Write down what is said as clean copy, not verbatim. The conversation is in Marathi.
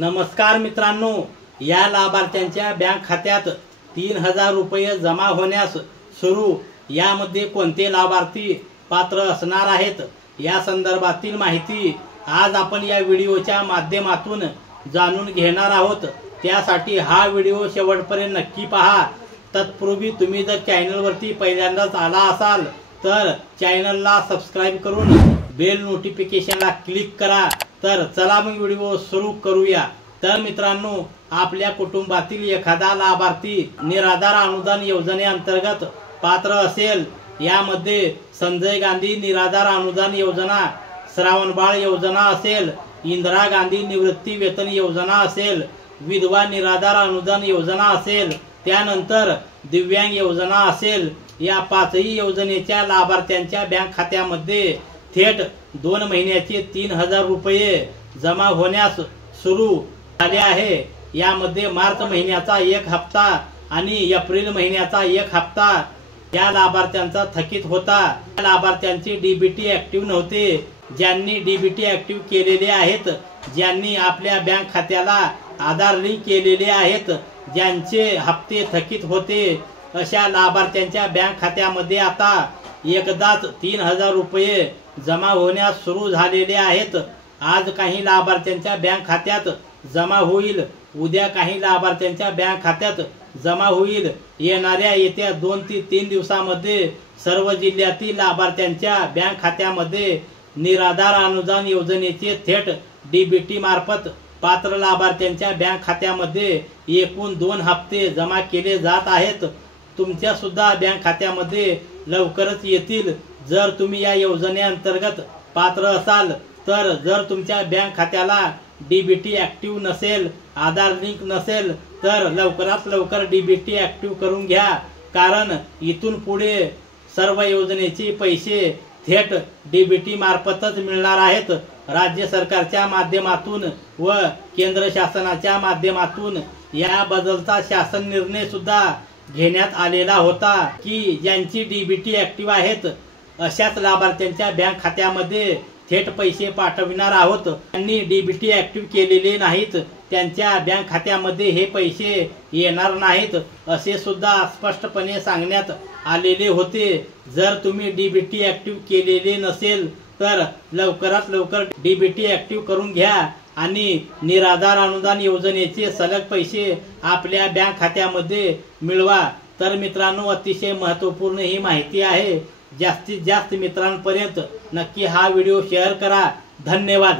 नमस्कार मित्रांनो, या लाभार्थ्यांच्या बँक खात्यात 3000 रुपये जमा होण्यास सुरू। यामध्ये कोणते लाभार्थी पात्र असणार आहेत या संदर्भातील माहिती आज आपण या व्हिडिओच्या माध्यमातून जाणून घेणार आहोत। त्यासाठी हा व्हिडिओ शेवटपर्यंत नक्की पहा। तत्पूर्वी तुम्ही जर चॅनलवरती पहिल्यांदाच आला असाल तर चॅनलला सबस्क्राइब करून बेल नोटिफिकेशनला क्लिक करा। तर चला मग व्हिडिओ सुरू करूया। तर मित्रांनो, आपल्या कुटुंबातील एखादा लाभार्थी निराधार अनुदान योजनेअंतर्गत पात्र असेल। यामध्ये संजय गांधी निराधार अनुदान योजना, श्रावणबाळ योजना असेल, इंदिरा गांधी निवृत्ती वेतन योजना असेल, विधवा निराधार अनुदान योजना असेल, त्यानंतर दिव्यांग योजना असेल। या पाचही योजनेच्या लाभार्थ्यांच्या बँक खात्यामध्ये थेट 2 महिन्याचे 3000 रुपये जमा होण्यास सुरू झाले आहे। यामध्ये मार्च महिन्याचा 1 हप्ता आणि एप्रिल महिन्याचा 1 हप्ता या लाभार्थ्यांचा थकीत होता। या लाभार्थ्यांचे डीबीटी ऍक्टिव्ह नव्हते। ज्यांनी डीबीटी ऍक्टिव्ह केलेले आहेत, ज्यांनी आपल्या बँक खात्याला आधार लिंक केलेले आहेत, ज्यांचे हप्ते थकीत होते, अशा लाभार्थ्यांच्या बँक खात्यामध्ये आता एकदाच 3000 रुपये जमा होण्यास सुरू झालेले आहेत। आज काही लाभार्थ्यांच्या बँक खात्यात जमा होईल, उद्या काही लाभार्थ्यांच्या बँक खात्यात जमा होईल। येत्या 2 ते 3 दिवसांमध्ये सर्व जिल्ह्यातील लाभार्थ्यांच्या बँक खात्यामध्ये निराधार अनुदान योजनेचे थेट डीबीटी मार्फत पात्र लाभार्थ्यांच्या बँक खात्यामध्ये एकूण 2 हप्ते जमा केले जात आहेत। तुमच्या सुद्धा बँक खात्यामध्ये लवकरच येतील। जर तुम्ही या योजनेअंतर्गत पात्र असाल तर जर तुमच्या बँक खात्याला डीबीटी ऍक्टिव्ह नसेल, आधार लिंक नसेल तर लवकरात लवकर डीबीटी ऍक्टिव्ह करून घ्या। कारण इथून पुढे सर्व योजनेचे पैसे थेट डीबीटी मार्फतच मिळणार आहेत। राज्य सरकारच्या माध्यमातून व केंद्र शासनाच्या माध्यमातून याबद्दलचा शासन निर्णय सुद्धा घेण्यात आलेला होता की ज्यांची डीबीटी ऍक्टिव्ह आहेत अशाच लाभार्थ्यांच्या बँक खात्यामध्ये थेट पैसे पाठविणार आहोत। त्यांनी डीबीटी ऍक्टिव्ह केलेले नाहीत, त्यांच्या बँक खात्यामध्ये हे पैसे येणार नाहीत असे सुद्धा स्पष्टपणे सांगण्यात आलेले होते। जर तुम्ही डीबीटी ऍक्टिव्ह केलेले नसेल तर लवकरात लवकर डीबीटी ऍक्टिव्ह करून घ्या आणि निराधार अनुदान योजनेचे सलग पैसे आपल्या बँक खात्यामध्ये मिळवा। तर मित्रांनो, अतिशय महत्त्वपूर्ण ही माहिती आहे। जास्तीत जास्त मित्रांपर्यंत नक्की हा व्हिडिओ शेअर करा। धन्यवाद।